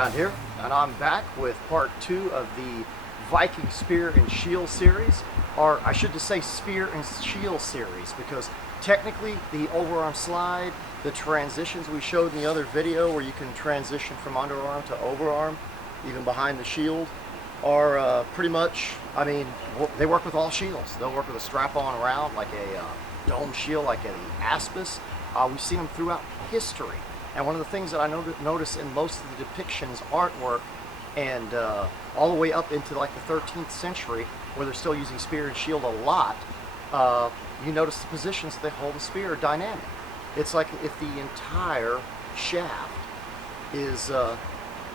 Roland here, and I'm back with part 2 of the Viking Spear and Shield series, or I should just say Spear and Shield series, because technically the overarm slide, the transitions we showed in the other video where you can transition from underarm to overarm, even behind the shield, are pretty much, I mean, they work with all shields. They'll work with a strap-on around like a dome shield, like an Aspis. We've seen them throughout history. And one of the things that I notice in most of the depictions artwork, and all the way up into like the 13th century, where they're still using spear and shield a lot, you notice the positions that they hold the spear are dynamic. It's like if the entire shaft is,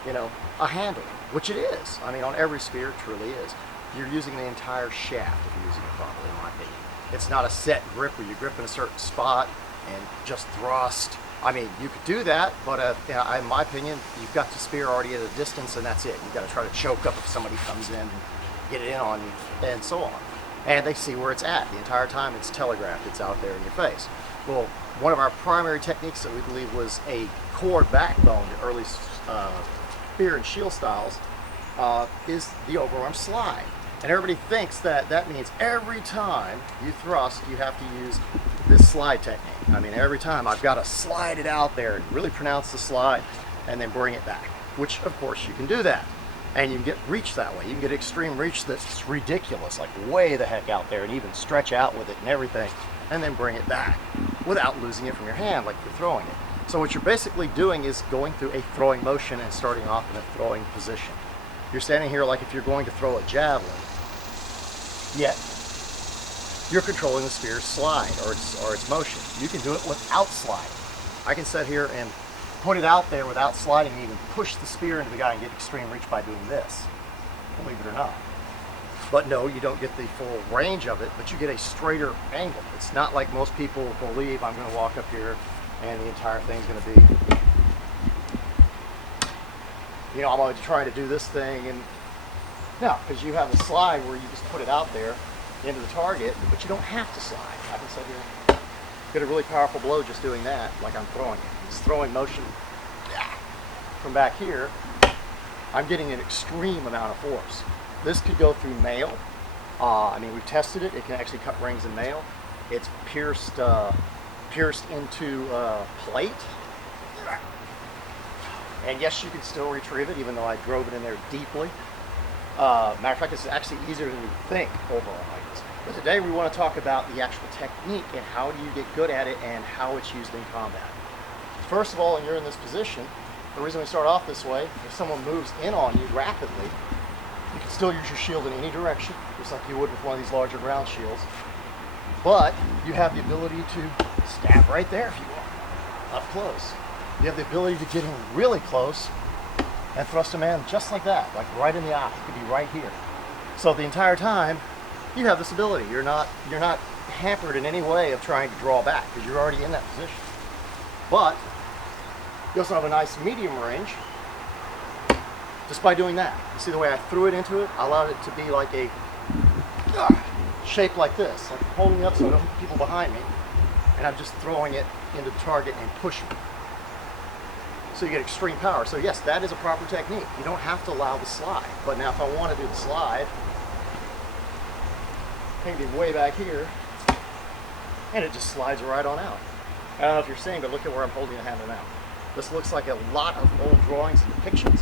you know, a handle, which it is. I mean, on every spear, it truly is. You're using the entire shaft if you're using it properly, in my opinion. It's not a set grip where you grip in a certain spot and just thrust. I mean, you could do that, but in my opinion, you've got the spear already at a distance, and that's it. You've got to try to choke up if somebody comes in and get it in on you, and so on. And they see where it's at. The entire time it's telegraphed. It's out there in your face. Well, one of our primary techniques that we believe was a core backbone to early spear and shield styles is the overarm slide. And everybody thinks that that means every time you thrust, you have to use this slide technique. I mean, every time I've got to slide it out there and really pronounce the slide and then bring it back, which of course you can do that. And you can get reach that way. You can get extreme reach that's ridiculous, like way the heck out there, and even stretch out with it and everything, and then bring it back without losing it from your hand like you're throwing it. So what you're basically doing is going through a throwing motion and starting off in a throwing position. You're standing here like if you're going to throw a javelin, yet you're controlling the spear's slide or its motion. You can do it without sliding. I can sit here and put it out there without sliding and even push the spear into the guy and get extreme reach by doing this, believe it or not. But no, you don't get the full range of it, but you get a straighter angle. It's not like most people believe I'm going to walk up here and the entire thing's going to be, you know, I'm always trying to do this thing, and no, because you have a slide where you just put it out there into the target, but you don't have to slide. I can sit here, get a really powerful blow just doing that, like I'm throwing it. It's throwing motion from back here. I'm getting an extreme amount of force. This could go through mail. I mean, we've tested it. It can actually cut rings in mail. It's pierced into plate. And yes, you can still retrieve it, even though I drove it in there deeply. Matter of fact, it's actually easier than you think overall like this. But today we want to talk about the actual technique and how do you get good at it and how it's used in combat. First of all, when you're in this position, the reason we start off this way, if someone moves in on you rapidly, you can still use your shield in any direction, just like you would with one of these larger ground shields. But you have the ability to stab right there if you want, up close. You have the ability to get in really close and thrust a man just like that, like right in the eye. It could be right here. So the entire time, you have this ability. You're not hampered in any way of trying to draw back because you're already in that position. But you also have a nice medium range just by doing that. You see the way I threw it into it? I allowed it to be like a shape like this, like holding it up so I don't hit people behind me, and I'm just throwing it into the target and pushing it. So you get extreme power. So yes, that is a proper technique. You don't have to allow the slide. But now if I want to do the slide, I can be way back here, and it just slides right on out. I don't know if you're seeing, but look at where I'm holding the handle now. This looks like a lot of old drawings and depictions.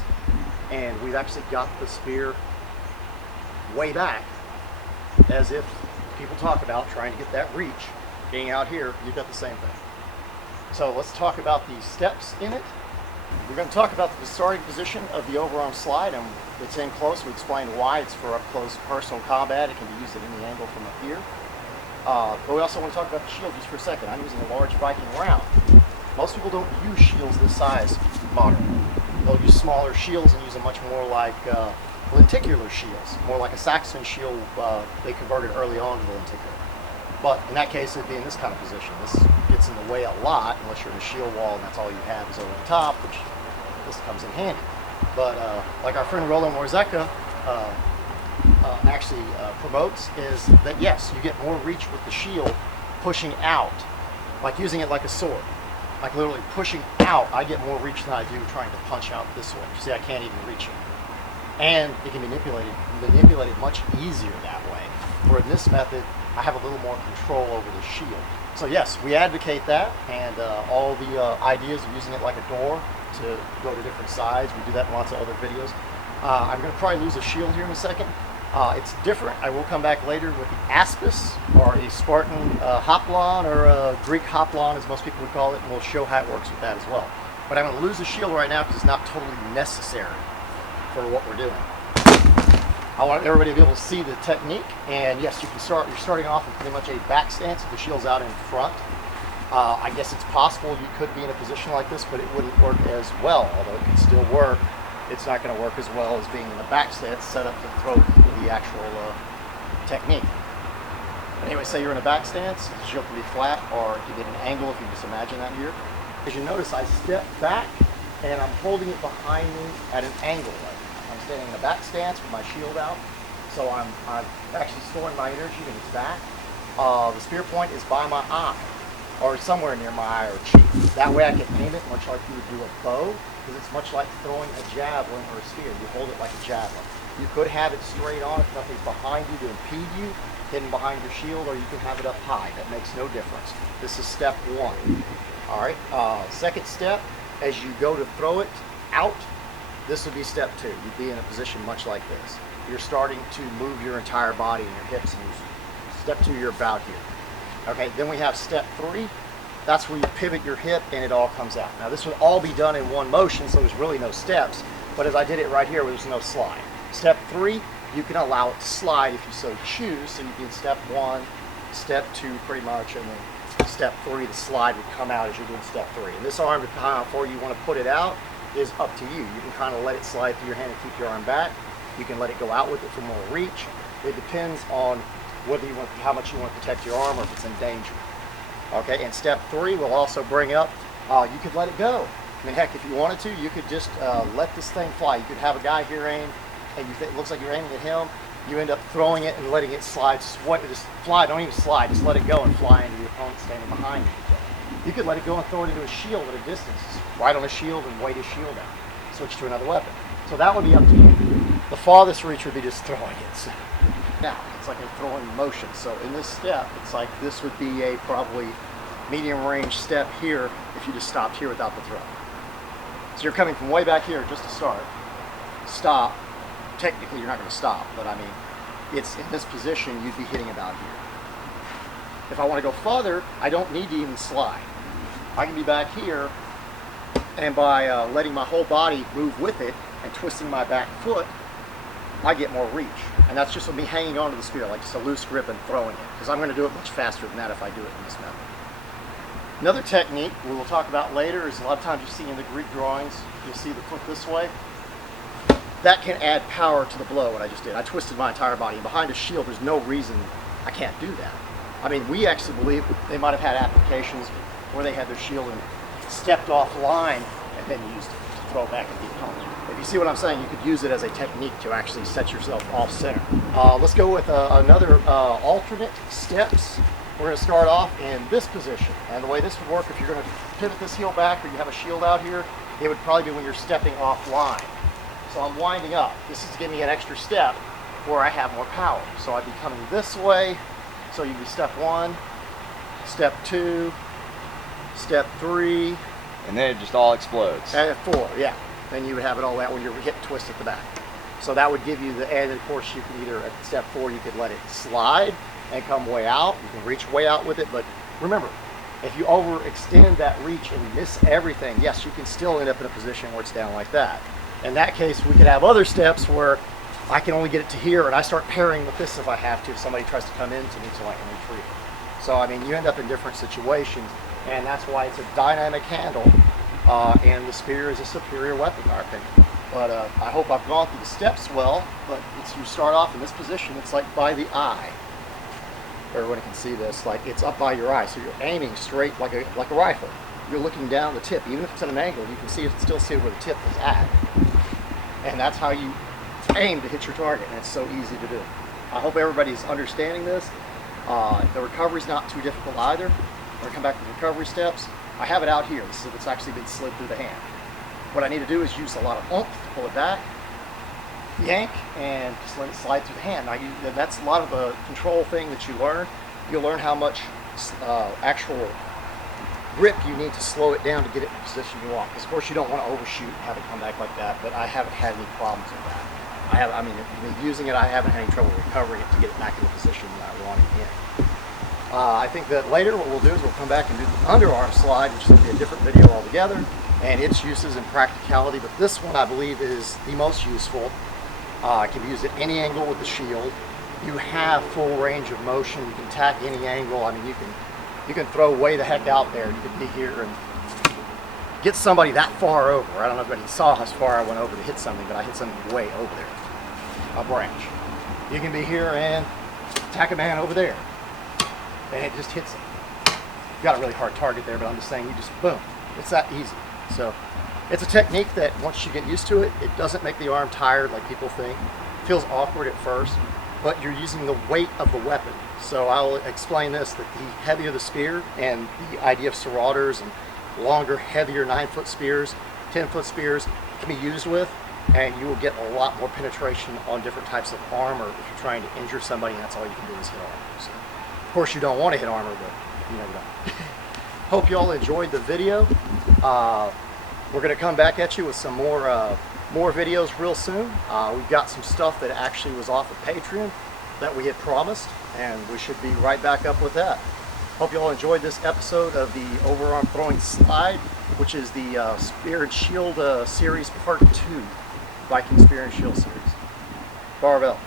And we've actually got the spear way back, as if people talk about trying to get that reach. Being out here, you've got the same thing. So let's talk about the steps in it. We're going to talk about the starting position of the overarm slide, and it's in close. We explained why it's for up close personal combat. It can be used at any angle from up here. But we also want to talk about the shield just for a second. I'm using a large Viking round. Most people don't use shields this size modern. They'll use smaller shields and use them much more like lenticular shields, more like a Saxon shield they converted early on to the lenticular. But in that case, it'd be in this kind of position. This gets in the way a lot unless you're in a shield wall and that's all you have is over the top, which this comes in handy. But like our friend Roland Warzecha actually promotes is that yes, you get more reach with the shield pushing out, like using it like a sword. like literally pushing out, I get more reach than I do trying to punch out this way. You see, I can't even reach it. And it can be manipulated much easier that way. For in this method, I have a little more control over the shield. So yes, we advocate that, and all the ideas of using it like a door to go to different sides. We do that in lots of other videos. I'm going to probably lose a shield here in a second. It's different. I will come back later with the aspis, or a Spartan hoplon, or a Greek hoplon, as most people would call it, and we'll show how it works with that as well. But I'm going to lose the shield right now because it's not totally necessary for what we're doing. I want everybody to be able to see the technique, and yes, you can start. You're starting off with pretty much a back stance with the shield's out in front. I guess it's possible you could be in a position like this, but it wouldn't work as well. Although it can still work, it's not going to work as well as being in a back stance set up to throw the actual technique. But anyway, say you're in a back stance, the shield can be flat, or you get an angle if you just imagine that here. As you notice, I step back and I'm holding it behind me at an angle. I'm standing in a back stance with my shield out, so I'm actually storing my energy in its back. The spear point is by my eye, or somewhere near my eye or cheek. That way I can aim it much like you would do a bow, because it's much like throwing a javelin or a spear. You hold it like a javelin. You could have it straight on if nothing's behind you to impede you, hidden behind your shield, or you can have it up high. That makes no difference. This is step one. All right, second step, as you go to throw it out, this would be step two. You'd be in a position much like this. You're starting to move your entire body and your hips. And step two, you're about here. Okay, then we have step three. That's where you pivot your hip and it all comes out. Now this would all be done in one motion, so there's really no steps. But as I did it right here, there's no slide. Step three, you can allow it to slide if you so choose. So you'd be in step one, step two pretty much, and then step three, the slide would come out as you're doing step three. And this arm, depending on how far you want to put it out, is up to you. You can kind of let it slide through your hand and keep your arm back. You can let it go out with it for more reach. It depends on whether you want, how much you want to protect your arm or if it's in danger. Okay, and step three will also bring up, you could let it go. I mean, heck, if you wanted to, you could just let this thing fly. You could have a guy here aim, and it looks like you're aiming at him. You end up throwing it and letting it slide. Just fly, don't even slide, just let it go and fly into the opponent standing behind you. You could let it go and throw it into a shield at a distance, right on a shield and weight his shield out. Switch to another weapon. So that would be up to you. The farthest reach would be just throwing it. Now, it's like a throwing motion. So in this step, it's like this would be a probably medium range step here if you just stopped here without the throw. So you're coming from way back here just to start. Stop. Technically, you're not going to stop, but I mean, it's in this position, you'd be hitting about here. If I want to go farther, I don't need to even slide. I can be back here, and by letting my whole body move with it and twisting my back foot, I get more reach. And that's just with me hanging onto the spear, like just a loose grip and throwing it, because I'm going to do it much faster than that if I do it in this method. Another technique we will talk about later is a lot of times you see in the Greek drawings, you'll see the foot this way. That can add power to the blow, what I just did. I twisted my entire body, and behind a shield, there's no reason I can't do that. I mean, we actually believe they might have had applications where they had their shield and stepped offline and then used it to throw back at the opponent. If you see what I'm saying, you could use it as a technique to actually set yourself off center. Let's go with another alternate steps. We're going to start off in this position. And the way this would work, if you're going to pivot this heel back or you have a shield out here, it would probably be when you're stepping offline. So I'm winding up. This is giving me an extra step where I have more power. So I'd be coming this way. So you'd be step one, step two, step three. And then it just all explodes. And four, yeah. Then you would have it all out when your hip twist at the back. So that would give you the, and of course you can either, at step four, you could let it slide and come way out. You can reach way out with it, but remember, if you overextend that reach and miss everything, yes, you can still end up in a position where it's down like that. In that case, we could have other steps where I can only get it to here and I start pairing with this if I have to, if somebody tries to come into me so I can retrieve it. So, I mean, you end up in different situations, and that's why it's a dynamic handle, and the spear is a superior weapon, in our opinion. But I hope I've gone through the steps well, but you start off in this position, it's like by the eye. Everyone can see this, like it's up by your eye, so you're aiming straight like a rifle. You're looking down the tip, even if it's at an angle, you can still see where the tip is at. And that's how you aim to hit your target, and it's so easy to do. I hope everybody's understanding this. The recovery's not too difficult either. We're going to come back to the recovery steps. I have it out here. This is what's actually been slid through the hand. What I need to do is use a lot of oomph to pull it back, yank, and just let it slide through the hand. Now, that's a lot of a control thing that you learn. You'll learn how much actual grip you need to slow it down to get it in the position you want. Because of course you don't want to overshoot and have it come back like that, but I haven't had any problems with that. Using it, I haven't had any trouble recovering it to get it back in the position that I want it in. I think that later what we'll do is we'll come back and do the underarm slide, which is going to be a different video altogether, and its uses and practicality, but this one I believe is the most useful. It can be used at any angle with the shield. You have full range of motion. You can tack any angle. I mean, you can throw way the heck out there. You could be here and get somebody that far over. I don't know if anybody saw how far I went over to hit something, but I hit something way over there. A branch. You can be here and tack a man over there, and it just hits him. You've got a really hard target there, but I'm just saying, you just boom. It's that easy. So it's a technique that once you get used to it, it doesn't make the arm tired like people think. It feels awkward at first, but you're using the weight of the weapon. So I'll explain this, that the heavier the spear, and the idea of serrators and longer, heavier 9-foot spears, 10-foot spears can be used with, and you will get a lot more penetration on different types of armor if you're trying to injure somebody, and that's all you can do is hit armor. So, of course you don't want to hit armor, but you never know. Hope you all enjoyed the video. We're going to come back at you with some more videos real soon. We've got some stuff that actually was off of Patreon that we had promised, and we should be right back up with that. Hope you all enjoyed this episode of the Overarm Throwing Slide, which is the Spear and Shield series part 2, Viking Spear and Shield series. Barbell.